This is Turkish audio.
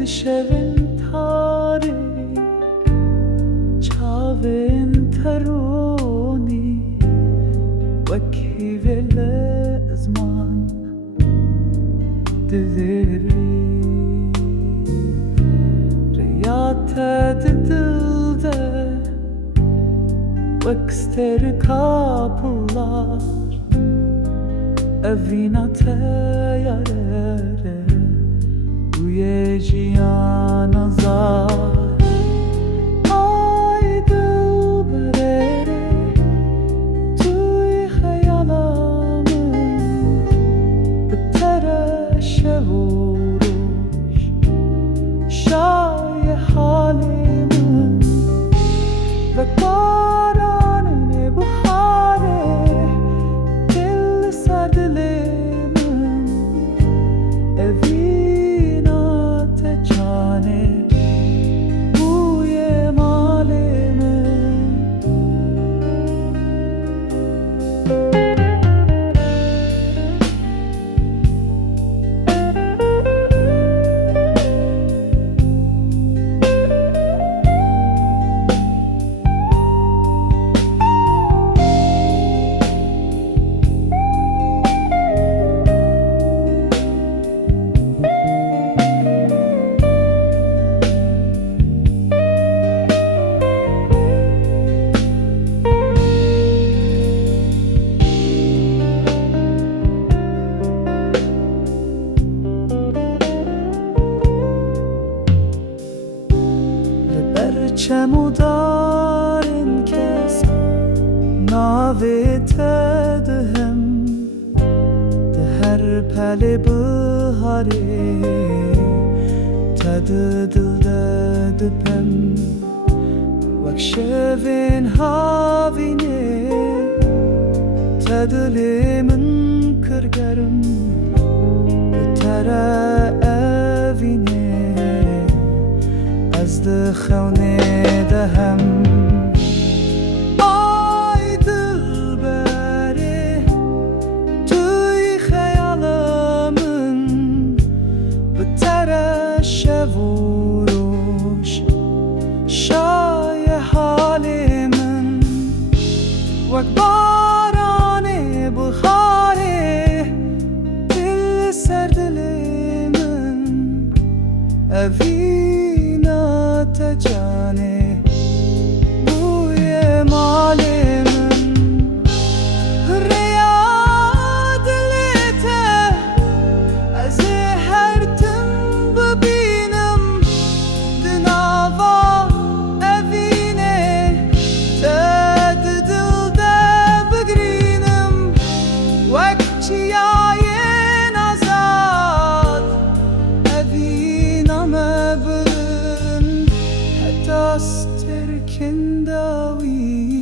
دشوین تاری چاوین ترونی وکی ویل زمان دذری ریات دلده وکستر kapılar evina teyarere uyeciyan azar ay dilberere tuy hayalamın bitereşe vuruş şaye halimin ve چمودارین کس ناوی تدهم ده هر پل بهاری تد دل دپم وکشوین هاوینه تدلی من کرگرم بتره اوینه از دخونه دهم ay dilberi tuy hayalımın bitereşe vuruş şaye halimin vak barane buhari dil serdilimin evina tecane buye malimin riyadilete az her tim bebinem dinava evine tedilde begrinim vakçiyayen azad evina mebrin hatta sterkin davi